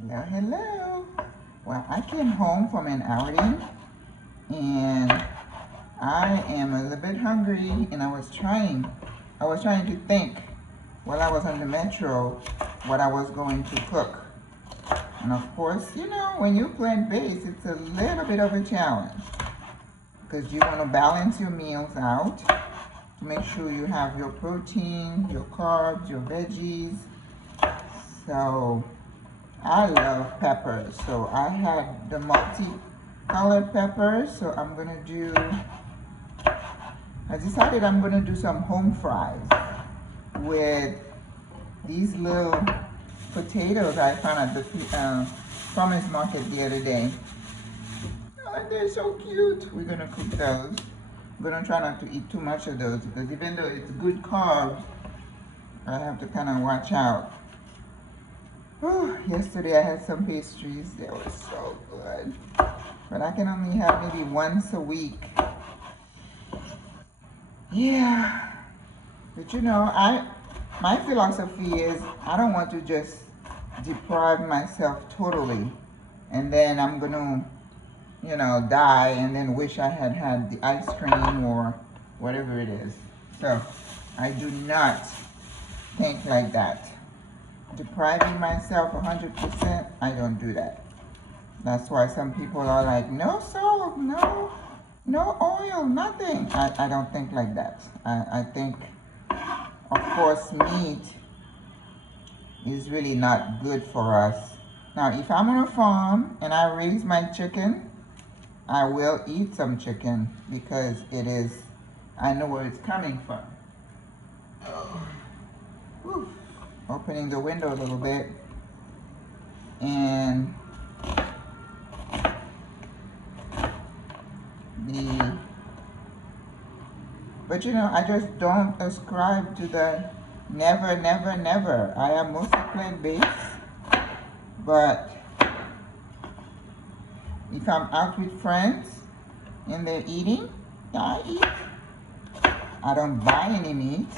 Hello, hello. Well, I came home from an outing and I am a little bit hungry and I was trying to think while I was on the metro what I was going to cook. And of course, you know, when you plant-based, it's a little bit of a challenge because you want to balance your meals out to make sure you have your protein, your carbs, your veggies. So I love peppers. So I had the multi-colored peppers. So I decided I'm gonna do some home fries with these little potatoes I found at the farmer's market the other day. Oh, they're so cute. We're gonna cook those. I'm gonna try not to eat too much of those because even though it's good carbs, I have to kind of watch out. Whew, yesterday I had some pastries. They were so good. But I can only have maybe once a week. Yeah. But you know, my philosophy is I don't want to just deprive myself totally and then I'm gonna, you know, die and then wish I had had the ice cream or whatever it is. So I do not think like that. Depriving myself 100%, I don't do that. That's why some people are like, no salt, no oil, nothing. I don't think like that. I think, of course, meat is really not good for us. Now, if I'm on a farm and I raise my chicken, I will eat some chicken because I know where it's coming from. Whew. Opening the window a little bit and but you know, I just don't ascribe to the never, never, never. I am mostly plant-based, but if I'm out with friends and they're eating, I eat. I don't buy any meat,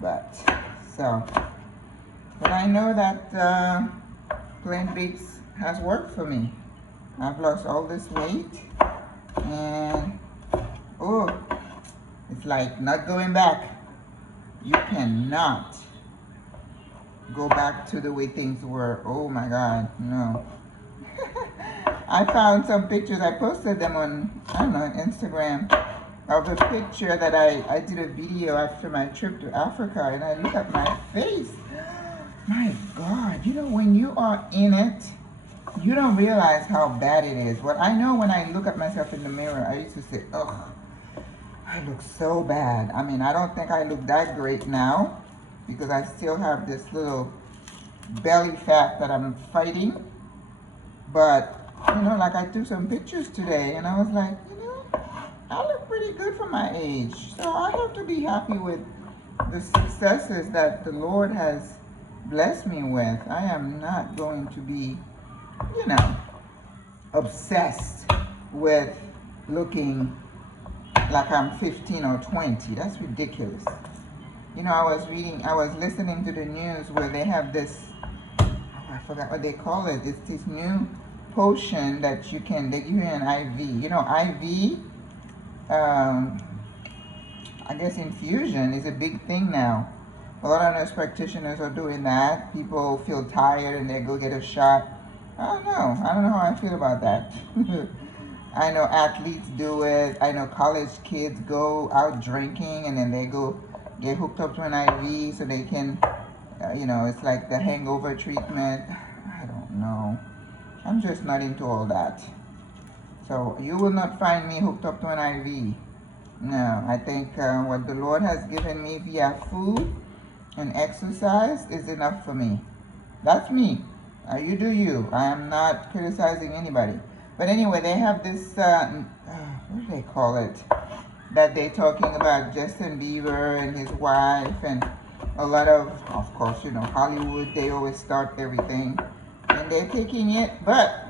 but I know that plant-based has worked for me. I've lost all this weight and it's like not going back. You cannot go back to the way things were. Oh my God, no. I found some pictures, I posted them on, I don't know, Instagram, of a picture that I did a video after my trip to Africa and I look at my face. My God, you know, when you are in it, you don't realize how bad it is. What I know when I look at myself in the mirror, I used to say, ugh, I look so bad. I mean, I don't think I look that great now because I still have this little belly fat that I'm fighting. But, you know, like I took some pictures today and I was like, you know, I look pretty good for my age. So I have to be happy with the successes that the Lord has blessed me with. I am not going to be, you know, obsessed with looking like I'm 15 or 20. That's ridiculous. You know, I was listening to the news where they have this, I forgot what they call it. It's this new potion that they give you an IV. You know, IV, I guess infusion is a big thing now. A lot of nurse practitioners are doing that. People feel tired and they go get a shot. I don't know how I feel about that. I know athletes do it. I know college kids go out drinking and then they get hooked up to an IV so they can, you know, it's like the hangover treatment. I don't know. I'm just not into all that. So you will not find me hooked up to an IV. No, I think what the Lord has given me via food and exercise is enough for me. That's me. You do you. I am not criticizing anybody. But anyway, they have this, what do they call it? That they're talking about Justin Bieber and his wife and a lot of course, you know, Hollywood, they always start everything. And they're taking it, but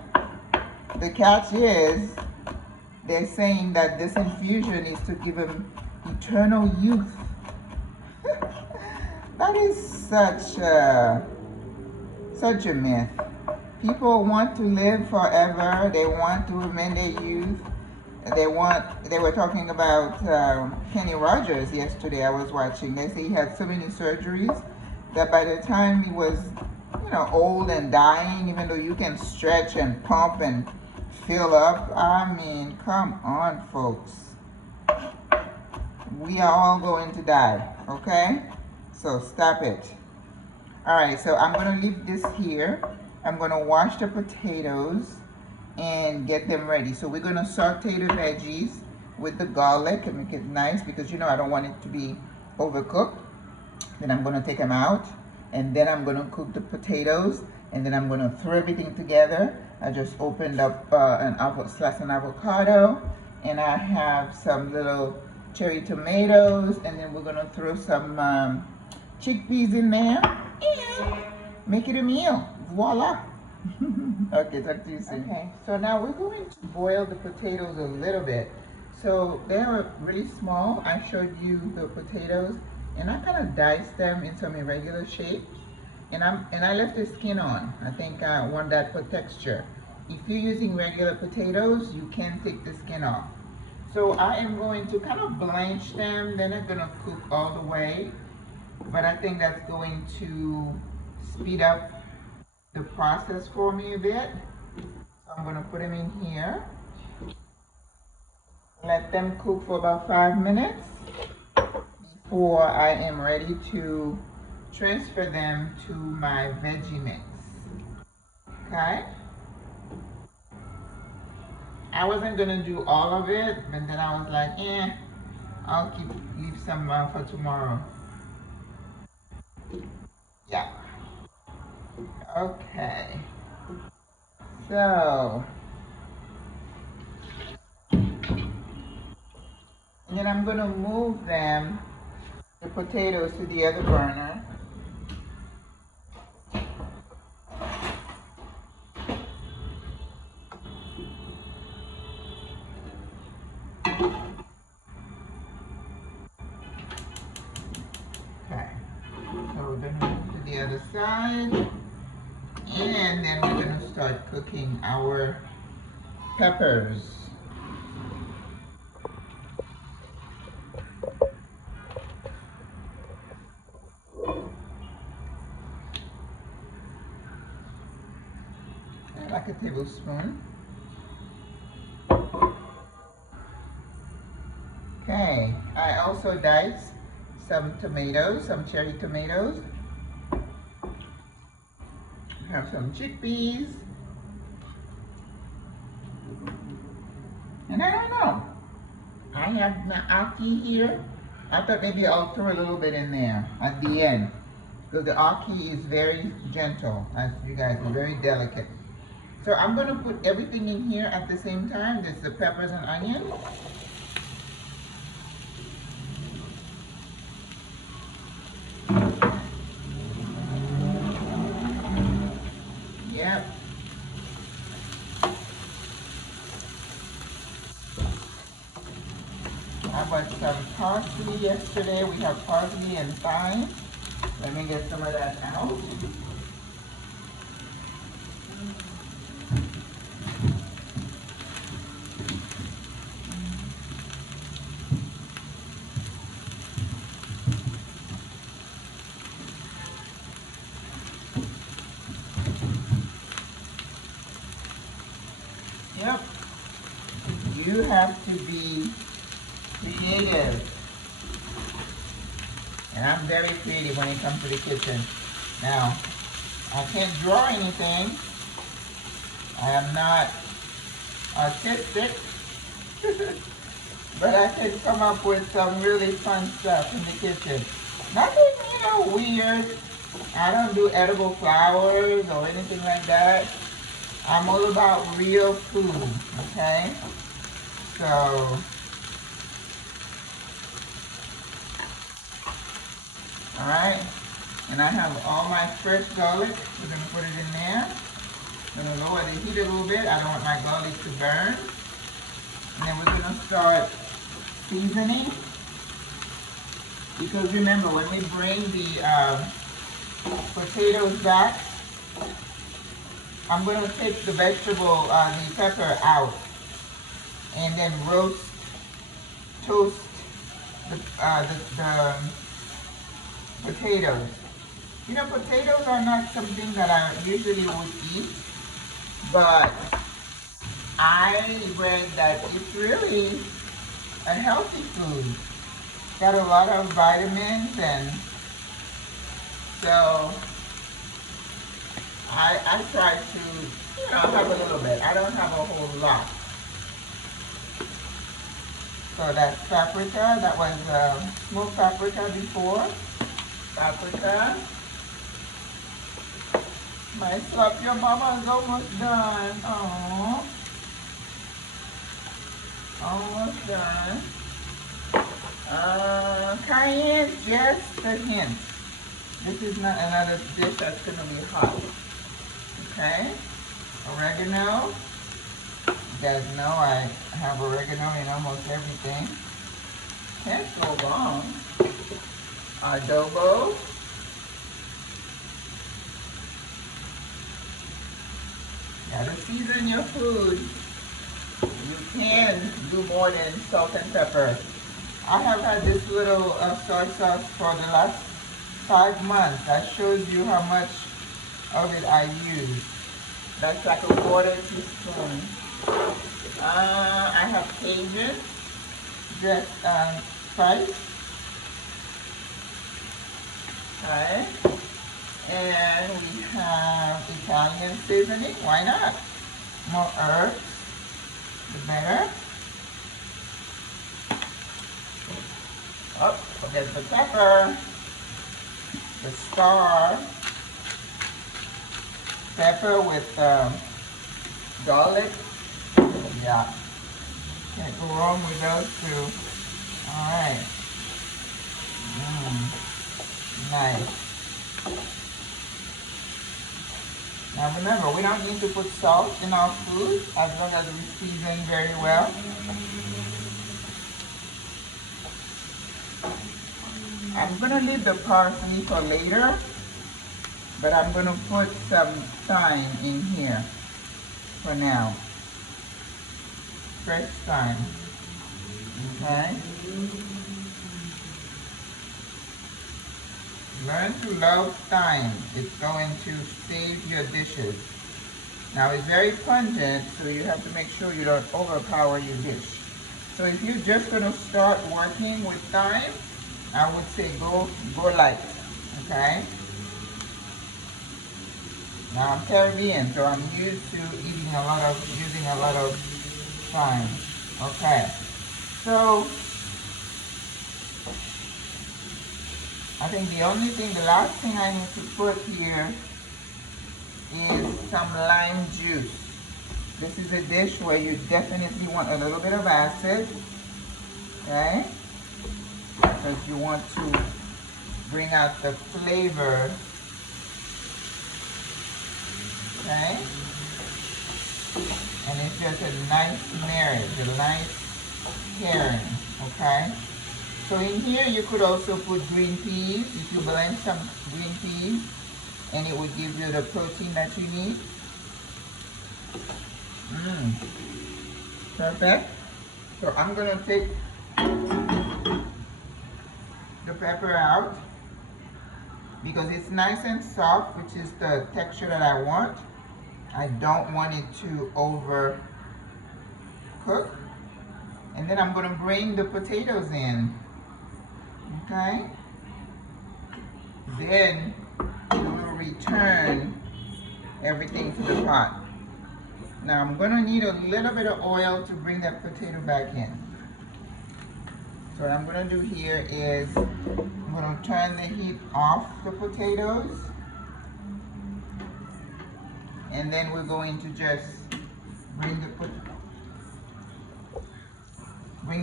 the catch is they're saying that this infusion is to give him eternal youth. That is such a myth. People want to live forever. They want to remain their youth. They were talking about Kenny Rogers yesterday. I was watching. They say he had so many surgeries that by the time he was, old and dying, even though you can stretch and pump and fill up, I mean, come on, folks. We are all going to die, okay? So stop it. All right, so I'm gonna leave this here. I'm gonna wash the potatoes and get them ready. So we're gonna saute the veggies with the garlic and make it nice because I don't want it to be overcooked. Then I'm gonna take them out and then I'm gonna cook the potatoes and then I'm gonna throw everything together. I just opened up slice an avocado and I have some little cherry tomatoes and then we're gonna throw some chickpeas in there and make it a meal. Voila. Okay, talk to you soon. Okay, so now we're going to boil the potatoes a little bit. So they are really small. I showed you the potatoes and I kind of diced them in some irregular shapes and I left the skin on. I think I want that for texture. If you're using regular potatoes, you can take the skin off. So I am going to kind of blanch them, then I'm gonna cook all the way. But I think that's going to speed up the process for me a bit. So I'm gonna put them in here. Let them cook for about 5 minutes before I am ready to transfer them to my veggie mix. Okay? I wasn't gonna do all of it, but then I was like, I'll leave some for tomorrow. Yeah. Okay. So, and then I'm gonna move the potatoes to the other burner. Okay. So we're gonna move to the other side. And then we're going to start cooking our peppers. Like a tablespoon. Okay, I also diced some tomatoes, some cherry tomatoes. Have some chickpeas. And I don't know. I have my Ackee here. I thought maybe I'll throw a little bit in there at the end. Because the Ackee is very gentle, as you guys know, very delicate. So I'm going to put everything in here at the same time. There's the peppers and onions. Yep. I bought some parsley yesterday. We have parsley and thyme. Let me get some of that out. Yep. You have to be creative. And I'm very creative when it comes to the kitchen. Now, I can't draw anything. I am not artistic. But I can come up with some really fun stuff in the kitchen. Nothing, weird. I don't do edible flowers or anything like that. I'm all about real food, okay? So, all right. And I have all my fresh garlic. We're gonna put it in there. I'm gonna lower the heat a little bit. I don't want my garlic to burn. And then we're gonna start seasoning. Because remember, when we bring the potatoes back, I'm going to take the vegetable, the pepper out, and then toast the potatoes. You know, potatoes are not something that I usually would eat, but I read that it's really a healthy food. Got a lot of vitamins, and so I try to, have a little bit. I don't have a whole lot. So that's paprika. That was smoked paprika before. Paprika. My slap your mama is almost done. Oh, almost done. Cayenne, just a hint. This is not another dish that's going to be hot. Okay. Oregano. You guys know I have oregano in almost everything. Can't go wrong. Adobo. Gotta season your food. You can do more than salt and pepper. I have had this little soy sauce for the last 5 months. That shows you how much of it I use. That's like a 1/4 teaspoon. I have Cajun, just spice. Okay. And we have Italian seasoning. Why not? More herbs, the better. Oh, forget the pepper, the star, pepper with garlic. Yeah, can't go wrong with those two. All right. Nice. Now remember, we don't need to put salt in our food as long as we season very well. I'm going to leave the parsley for later, but I'm going to put some thyme in here for now. Fresh thyme. Okay? Learn to love thyme. It's going to save your dishes. Now it's very pungent, so you have to make sure you don't overpower your dish. So if you're just going to start working with thyme, I would say go light, okay? Now I'm Caribbean, so I'm used to using a lot of thyme. Okay, so I think the last thing I need to put here is some lime juice. This is a dish where you definitely want a little bit of acid, okay? Because you want to bring out the flavor, okay? And it's just a nice marriage, a nice pairing, okay? So in here you could also put green peas, if you blend some green peas, and it would give you the protein that you need. Perfect. So I'm going to take the pepper out because it's nice and soft, which is the texture that I want. I don't want it to over cook. And then I'm going to bring the potatoes in. Okay? Then we will return everything to the pot. Now I'm going to need a little bit of oil to bring that potato back in. So what I'm going to do here is I'm going to turn the heat off the potatoes. And then we're going to just bring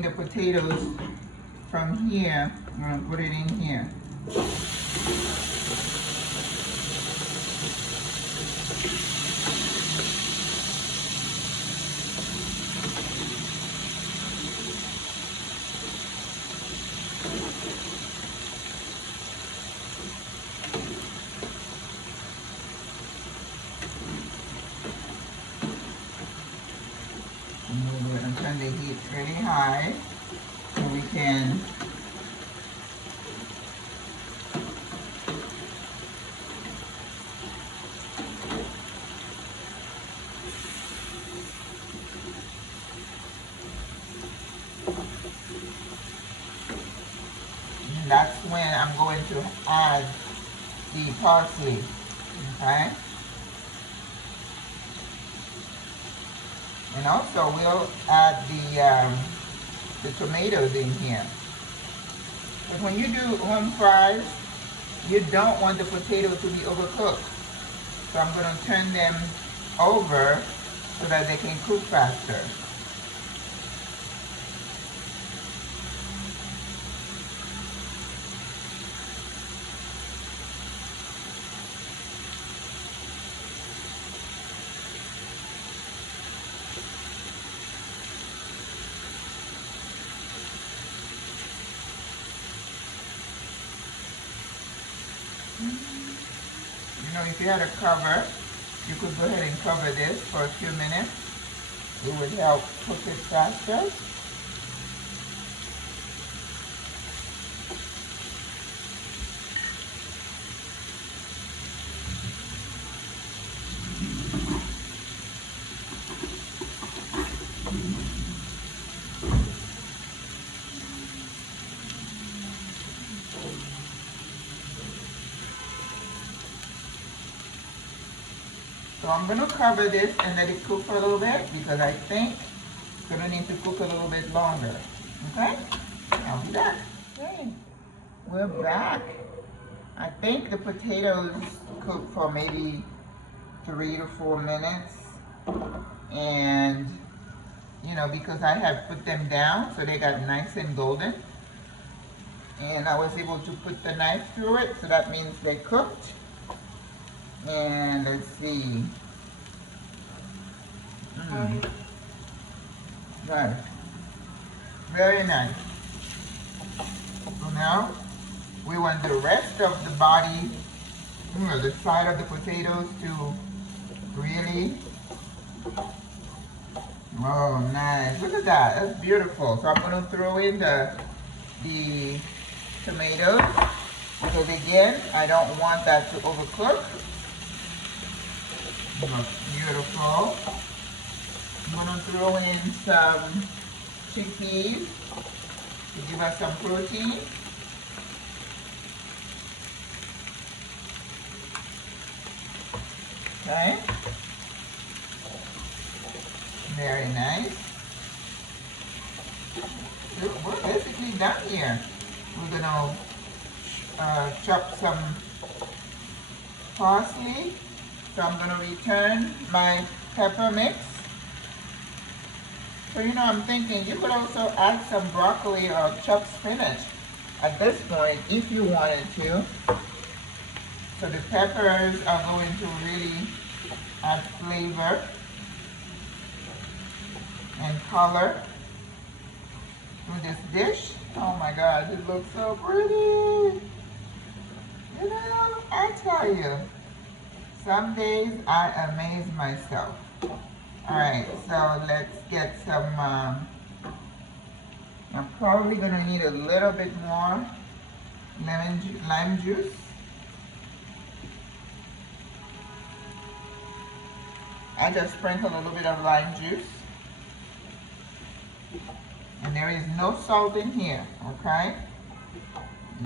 the potatoes from here. I'm going to put it in here. turn the heat really high so we can that's when I'm going to add the parsley, okay? And also we'll add the tomatoes in here. But when you do home fries, you don't want the potatoes to be overcooked. So I'm going to turn them over so that they can cook faster. You know, if you had a cover, you could go ahead and cover this for a few minutes. It would help cook it faster. So I'm going to cover this and let it cook for a little bit because I think it's going to need to cook a little bit longer. Okay? I'll be back. Okay, we're back. I think the potatoes cooked for maybe 3 to 4 minutes. And, you know, because I have put them down so they got nice and golden. And I was able to put the knife through it, so that means they cooked. And let's see. Right. Very nice. So now we want the rest of the body, you know, the side of the potatoes to really. Oh, nice. Look at that. That's beautiful. So I'm going to throw in the tomatoes because again, I don't want that to overcook. Beautiful. I'm going to throw in some chickpeas to give us some protein. Okay. Very nice. We're basically done here. We're going to chop some parsley. So I'm going to return my pepper mix. So, you know, I'm thinking you could also add some broccoli or chopped spinach at this point if you wanted to. So the peppers are going to really add flavor and color to this dish. Oh my God, it looks so pretty. You know, I tell you. Some days I amaze myself. Alright, so let's get some, I'm probably going to need a little bit more lime juice. I just sprinkle a little bit of lime juice. And there is no salt in here, okay?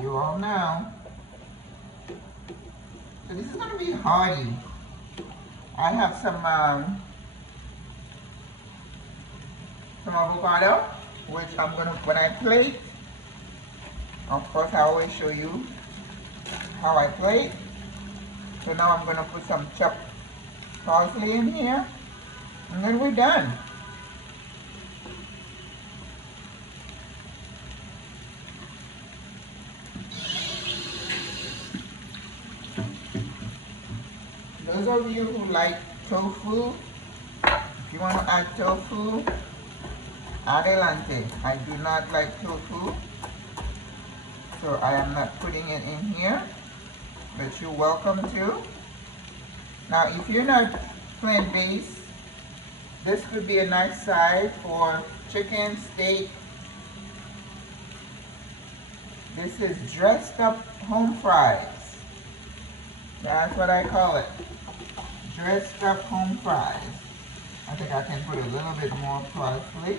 You all know. So this is going to be hearty. I have some avocado, which I'm going to, when I plate, of course I always show you how I plate. So now I'm going to put some chopped parsley in here, and then we're done. Those of you who like tofu, if you want to add tofu, adelante. I do not like tofu, so I am not putting it in here, but you're welcome to. Now, if you're not plant-based, this could be a nice side for chicken, steak. This is dressed up home fries. That's what I call it. Dressed up home fries. I think I can put a little bit more parsley.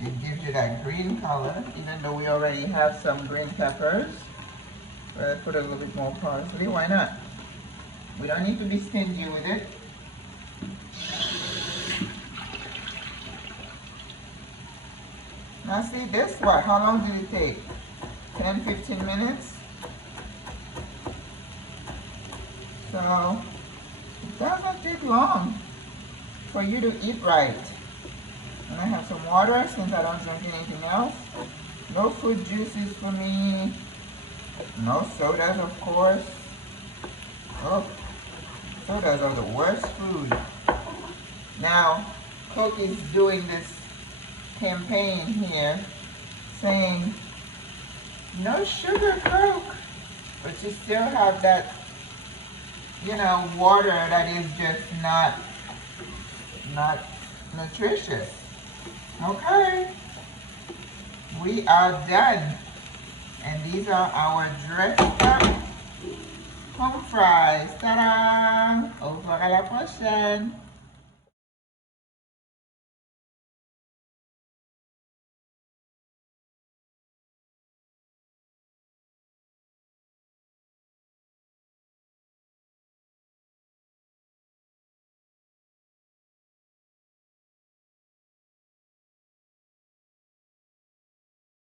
It gives you that green color, even though we already have some green peppers. But I put a little bit more parsley. Why not? We don't need to be stingy with it. Now see this one, how long did it take? 10-15 minutes? So, it doesn't take long for you to eat right. And I have some water since I don't drink anything else. No fruit juices for me. No sodas, of course. Oh, sodas are the worst food. Now, Coke is doing this campaign here saying no sugar Coke, but you still have that, you know, water that is just not nutritious. Okay, we are done, and these are our dressed up home fries. Ta-da! Au revoir à la prochaine.